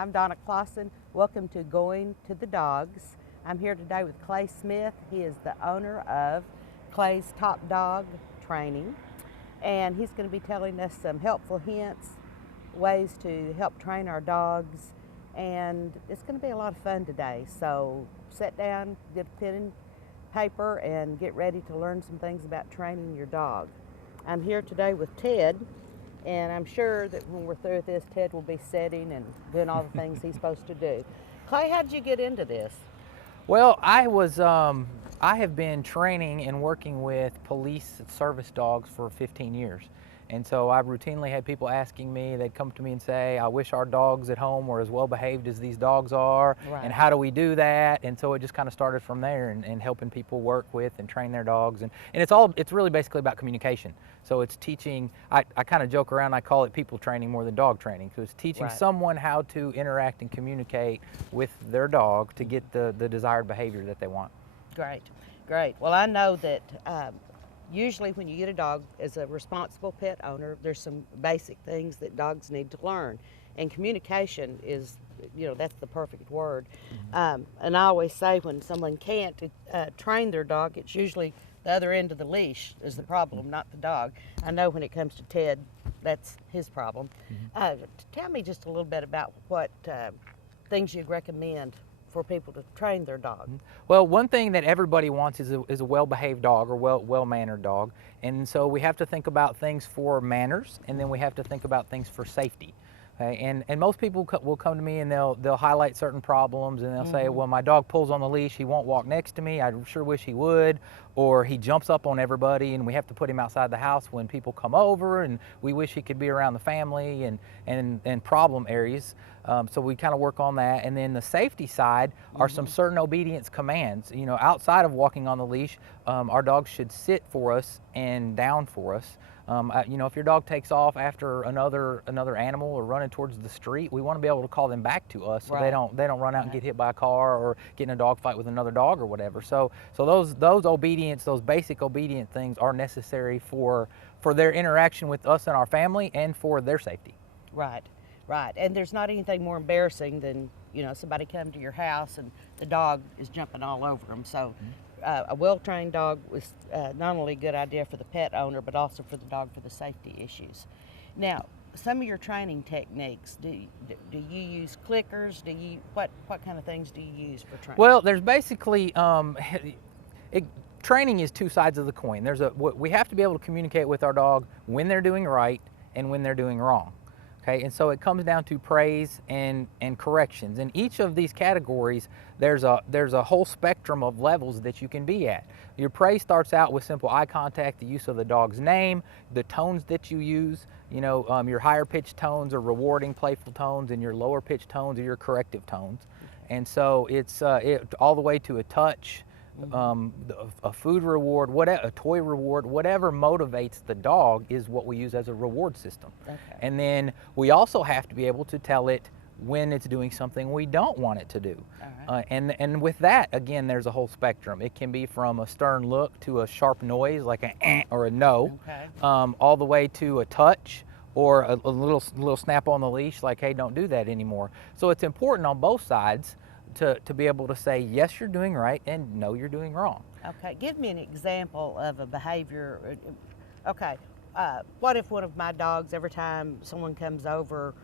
I'm Donna Clawson. Welcome to Going to the Dogs. I'm here today with Clay Smith. He is the owner of Clay's Top Dog Training, and he's going to be telling us some helpful hints, ways to help train our dogs, and it's going to be a lot of fun today. So sit down, get a pen and paper, and get ready to learn some things about training your dog. I'm here today with Ted, and I'm sure that when we're through with this, Ted will be setting and doing all the things he's supposed to do. Clay, how did you get into this? Well, I have been training and working with police service dogs for 15 years. And so I routinely had people asking me, they'd come to me and say, I wish our dogs at home were as well behaved as these dogs are, Right. and how do we do that? And so it just kind of started from there, and helping people work with and train their dogs. And it's really basically about communication. So it's teaching, I kind of joke around, I call it people training more than dog training, because it's teaching Right. someone how to interact and communicate with their dog to get the desired behavior that they want. Great, great. Well, I know that usually when you get a dog as a responsible pet owner, there's some basic things that dogs need to learn. And communication is, that's the perfect word. Mm-hmm. And I always say when someone can't train their dog, it's usually the other end of the leash is the problem, not the dog. I know when it comes to Ted, that's his problem. Mm-hmm. Tell me just a little bit about what things you'd recommend for people to train their dog. Well, one thing that everybody wants is a well-behaved dog, or well-mannered dog. And so we have to think about things for manners, and then we have to think about things for safety. Okay? And most people will come to me and they'll highlight certain problems, and they'll say, well, my dog pulls on the leash, he won't walk next to me, I sure wish he would, or he jumps up on everybody and we have to put him outside the house when people come over, and we wish he could be around the family, and problem areas. So we kind of work on that. And then the safety side are some certain obedience commands. Outside of walking on the leash, our dogs should sit for us and down for us. If your dog takes off after another animal or running towards the street, we want to be able to call them back to us, so Right. they don't run out and get hit by a car or get in a dog fight with another dog or whatever. So those basic obedient things are necessary for their interaction with us and our family, and for their safety. Right, right. And there's not anything more embarrassing than, somebody come to your house and the dog is jumping all over them. So a well-trained dog was not only a good idea for the pet owner, but also for the dog for the safety issues. Now, some of your training techniques, do you use clickers? What kind of things do you use for training? Well, there's basically, training is two sides of the coin. We have to be able to communicate with our dog when they're doing right and when they're doing wrong. Okay, and so it comes down to praise and corrections. In each of these categories, there's a whole spectrum of levels that you can be at. Your praise starts out with simple eye contact, the use of the dog's name, the tones that you use. Your higher pitched tones are rewarding, playful tones, and your lower pitched tones are your corrective tones. And so it's all the way to a touch, a food reward, a toy reward, whatever motivates the dog is what we use as a reward system. Okay. And then we also have to be able to tell it when it's doing something we don't want it to do. All right. And with that, again, there's a whole spectrum. It can be from a stern look to a sharp noise like an eh or a no, Okay. all the way to a touch or a little snap on the leash like, hey, don't do that anymore. So it's important on both sides to be able to say, yes, you're doing right, and no, you're doing wrong. Okay, give me an example of a behavior. Okay, what if one of my dogs, every time someone comes over,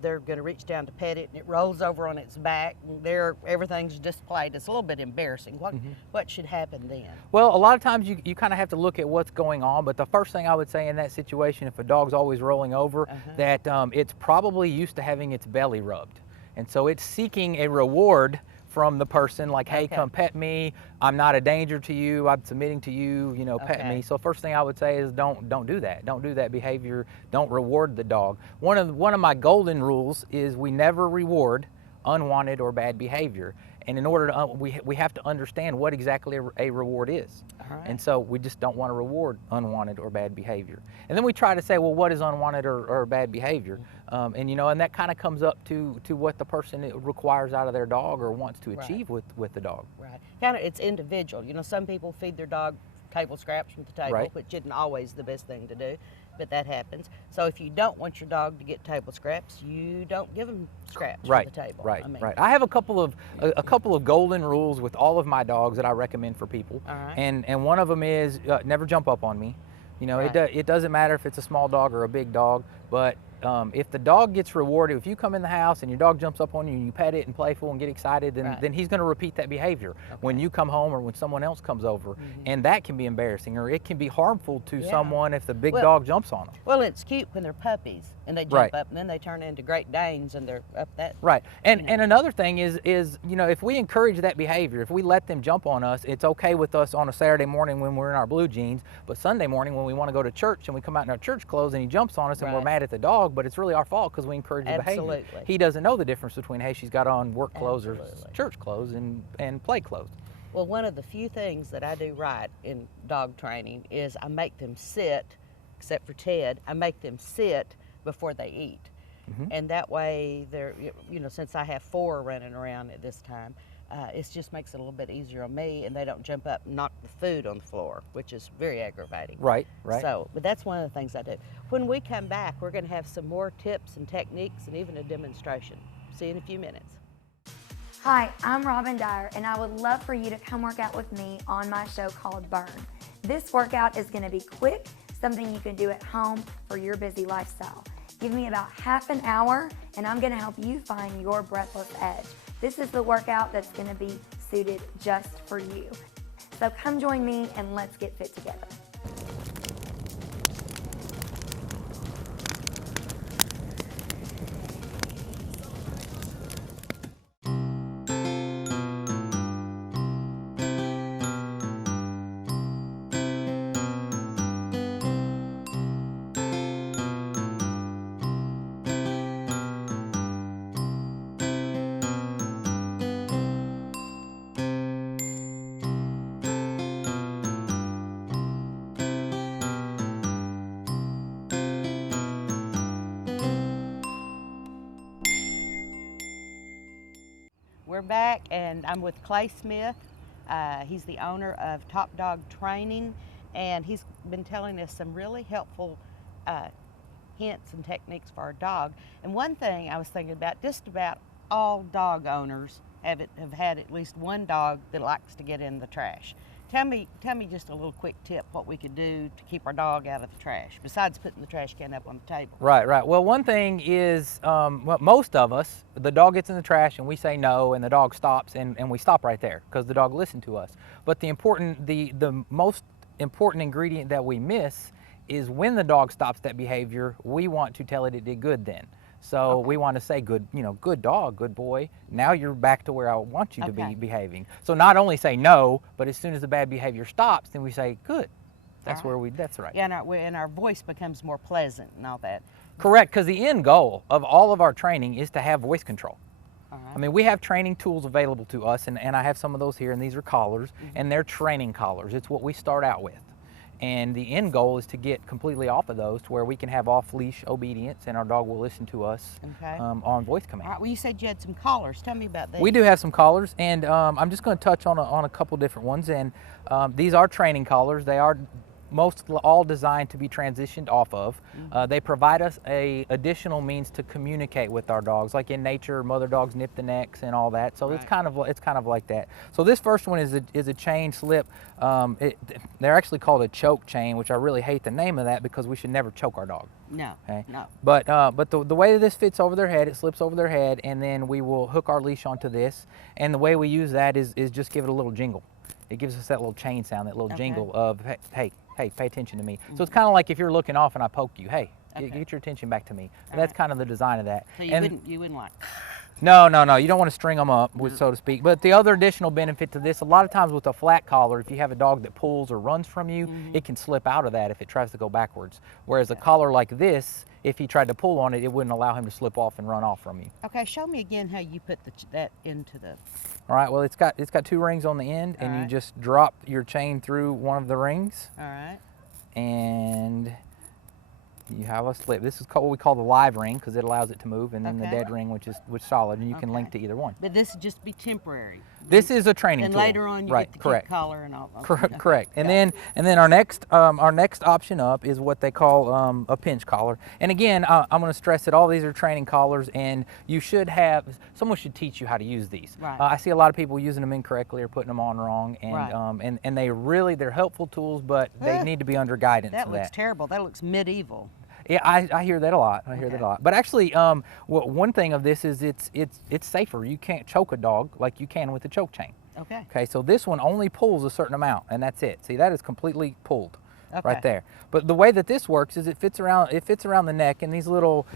they're going to reach down to pet it, and it rolls over on its back, and everything's displayed. It's a little bit embarrassing. What should happen then? Well, a lot of times you kind of have to look at what's going on, but the first thing I would say in that situation, if a dog's always rolling over, that it's probably used to having its belly rubbed. And so it's seeking a reward from the person, like, hey, Okay. come pet me. I'm not a danger to you. I'm submitting to you. Pet Okay. me. So first thing I would say is don't do that. Don't do that behavior. Don't reward the dog. One of my golden rules is we never reward unwanted or bad behavior. And in order to, we have to understand what exactly a reward is. All right. And so we just don't want to reward unwanted or bad behavior. And then we try to say, well, what is unwanted or bad behavior? And that kind of comes up to what the person requires out of their dog or wants to achieve with the dog. Right. Kind of, it's individual. Some people feed their dog table scraps from the table, Right. which isn't always the best thing to do. but that happens. So if you don't want your dog to get table scraps, you don't give them scraps Right, from the table. right, I mean, right. I have a couple of golden rules with all of my dogs that I recommend for people. All right. And one of them is never jump up on me. You know, Right. it doesn't matter if it's a small dog or a big dog, but if the dog gets rewarded, if you come in the house and your dog jumps up on you and you pet it and playful and get excited, then, Right. then he's going to repeat that behavior when you come home or when someone else comes over. And that can be embarrassing, or it can be harmful to Yeah. someone if the big Well- dog jumps on them. Well, it's cute when they're puppies and they jump Right. up, and then they turn into Great Danes and they're up that. Right, and you know. and another thing is you know, if we encourage that behavior, if we let them jump on us, it's okay with us on a Saturday morning when we're in our blue jeans, but Sunday morning when we want to go to church and we come out in our church clothes and he jumps on us and we're Right. mad at the dog, but it's really our fault because we encourage the behavior. Absolutely. He doesn't know the difference between, hey, she's got on work clothes or Absolutely. church clothes and play clothes. Well, one of the few things that I do right in dog training is I make them sit, except for Ted, I make them sit before they eat. And that way, they're, you know, since I have 4 running around at this time, it just makes it a little bit easier on me, and they don't jump up and knock the food on the floor, which is very aggravating. Right, right. So, but that's one of the things I do. When we come back, we're going to have some more tips and techniques and even a demonstration. See you in a few minutes. Hi, I'm Robin Dyer, and I would love for you to come work out with me on my show called Burn. This workout is going to be quick, something you can do at home for your busy lifestyle. Give me about half an hour, and I'm going to help you find your breathless edge. This is the workout that's going to be suited just for you. So come join me and let's get fit together. We're back, and I'm with Clay Smith. He's the owner of Top Dog Training, and he's been telling us some really helpful hints and techniques for our dog. And one thing I was thinking about, just about all dog owners have had at least one dog that likes to get in the trash. Tell me just a little quick tip what we could do to keep our dog out of the trash, besides putting the trash can up on the table. Right, right. Well, one thing is, well, most of us, the dog gets in the trash and we say no, and the dog stops, and we stop right there because the dog listened to us. But the most important ingredient that we miss is when the dog stops that behavior, we want to tell it did good then. So we want to say, good, you know, good dog, good boy. Now you're back to where I want you to be behaving. So not only say no, but as soon as the bad behavior stops, then we say good. That's where that's right. Yeah, and our voice becomes more pleasant and all that. Correct, because the end goal of all of our training is to have voice control. All right. I mean, we have training tools available to us, and I have some of those here, and these are collars, and they're training collars. It's what we start out with. And the end goal is to get completely off of those to where we can have off-leash obedience, and our dog will listen to us on voice command. All right, well, you said you had some collars. Tell me about that. We do have some collars, and I'm just going to touch on a couple different ones. And these are training collars. They are all designed to be transitioned off of. They provide us a additional means to communicate with our dogs. Like in nature, mother dogs nip the necks and all that. So it's kind of like that. So this first one is a chain slip. They're actually called a choke chain, which I really hate the name of that because we should never choke our dog. No. Okay? No. But the way that this fits over their head, it slips over their head, and then we will hook our leash onto this. And the way we use that is just give it a little jingle. It gives us that little chain sound, that little jingle of hey, pay attention to me. So it's kind of like if you're looking off and I poke you, hey, get your attention back to me. So that's kind of the design of that. So you wouldn't like. No, you don't want to string them up, so to speak. But the other additional benefit to this, a lot of times with a flat collar, if you have a dog that pulls or runs from you, it can slip out of that if it tries to go backwards. Whereas a collar like this, if he tried to pull on it, it wouldn't allow him to slip off and run off from you. Okay, show me again how you put that into the. All right, well, it's got 2 rings on the end, and you just drop your chain through one of the rings. All right. And you have a slip. This is what we call the live ring because it allows it to move, and then the Okay. dead ring, which is solid, and you can Okay. link to either one. But this would just be temporary. This is a training And tool. later on, you right, get the correct. kick collar and all. Correct, Okay. correct. And Yeah. then our next option up is what they call a pinch collar. And again, I'm going to stress that all these are training collars, and you should have someone should teach you how to use these. Right. I see a lot of people using them incorrectly or putting them on wrong, and Right. and they're helpful tools, but they need to be under guidance. That of looks terrible. That looks medieval. Yeah, I hear that a lot. I hear that a lot. But actually, one thing of this is it's safer. You can't choke a dog like you can with a choke chain. Okay. Okay, so this one only pulls a certain amount, and that's it. See, that is completely pulled right there. But the way that this works is it fits around the neck and these little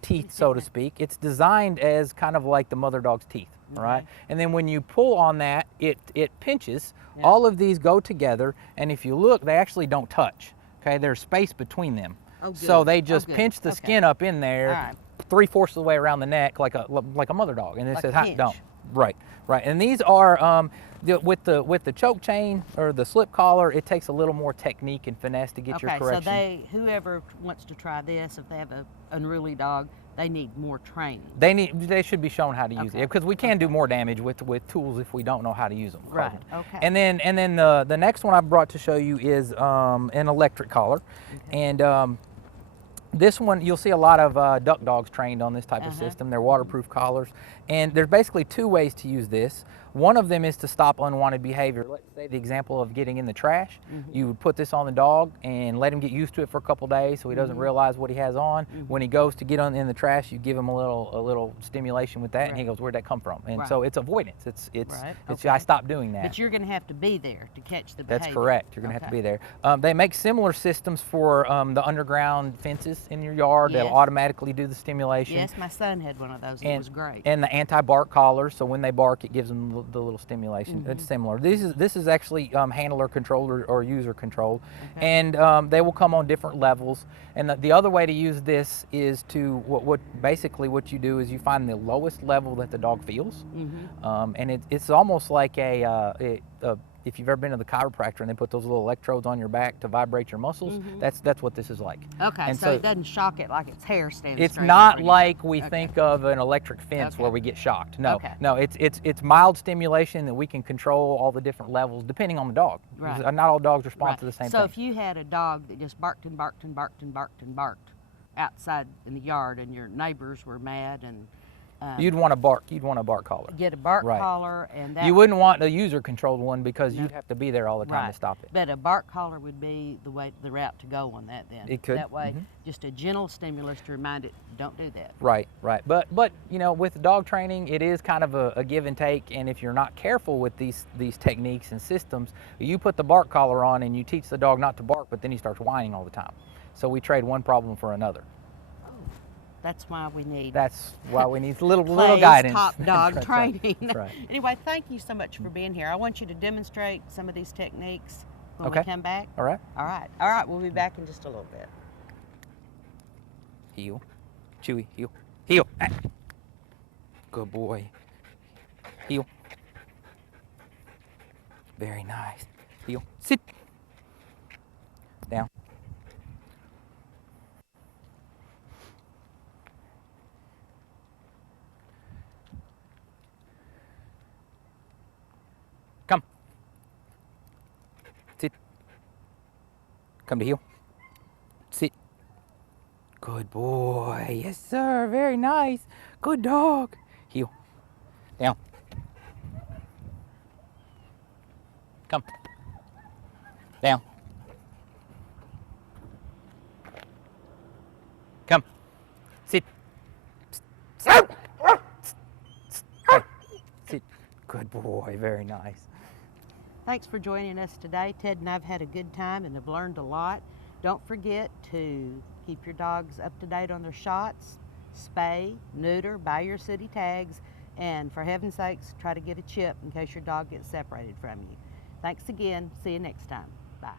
teeth, so to speak. It's designed as kind of like the mother dog's teeth, all right? And then when you pull on that, it pinches. Yeah. All of these go together, and if you look, they actually don't touch. Okay, there's space between them. Oh, good. So they just good. pinch the Okay. skin up in there, All right. 3/4 of the way around the neck, like a mother dog, and it Like says, a "Huh, pinch. don't." Right, right. And these are with the choke chain or the slip collar. It takes a little more technique and finesse to get your Okay, correction. so whoever wants to try this, if they have a unruly dog, they need more training. They should be shown how to use Okay. it because we can do more damage with tools if we don't know how to use them. Right. Okay. And then the next one I brought to show you is an electric collar, and this one you'll see a lot of duck dogs trained on this type of system. They're waterproof collars, and there's basically two ways to use this. One of them is to stop unwanted behavior. Let's say the example of getting in the trash. You would put this on the dog and let him get used to it for a couple days so he doesn't realize what he has on. When he goes to get in the trash, you give him a little stimulation with that, and he goes, "Where'd that come from?" And so it's avoidance. It's Right. I stopped doing that. But you're going to have to be there to catch the behavior. That's correct. You're going to have to be there. They make similar systems for the underground fences in your yard. Yes. They'll automatically do the stimulation. Yes, my son had one of those. And it was great. And the anti-bark collars, so when they bark, it gives them the little stimulation. It's similar. This is actually handler controlled or user controlled, and they will come on different levels. And the other way to use this is to basically what you do is you find the lowest level that the dog feels, and it's almost like if you've ever been to the chiropractor and they put those little electrodes on your back to vibrate your muscles, that's what this is like. Okay, And so it doesn't shock it like its hair standing it's straight not up or like we anything. think of an electric fence where we get shocked. No, Okay. no, it's mild stimulation that we can control all the different levels depending on the dog. Right. Not all dogs respond Right. to the same So thing. if you had a dog that just barked and barked and barked and barked and barked outside in the yard and your neighbors were mad and You'd want a bark collar. get a bark Right. collar and that You wouldn't want a user controlled one because you'd have to be there all the time right. to stop it. But a bark collar would be the route to go on that then. It could, That way, just a gentle stimulus to remind it, don't do that. Right, right. But with dog training, it is kind of a give and take, and if you're not careful with these techniques and systems, you put the bark collar on and you teach the dog not to bark, but then he starts whining all the time. So we trade one problem for another. That's why we need That's why we need little Clay's guidance. top dog That's right. training. That's right. Anyway, thank you so much for being here. I want you to demonstrate some of these techniques when Okay. we come back. All right. All right. All right. We'll be back in just a little bit. Heel. Chewy. Heel. Heel. Ah. Good boy. Heel. Very nice. Heel. Sit. Down. Come. Sit. Come to heel. Sit. Good boy. Yes, sir. Very nice. Good dog. Heel. Down. Come. Down. Come. Sit. Sit. Sit. Good boy. Very nice. Thanks for joining us today. Ted and I've had a good time and have learned a lot. Don't forget to keep your dogs up to date on their shots, spay, neuter, buy your city tags, and for heaven's sakes, try to get a chip in case your dog gets separated from you. Thanks again. See you next time. Bye.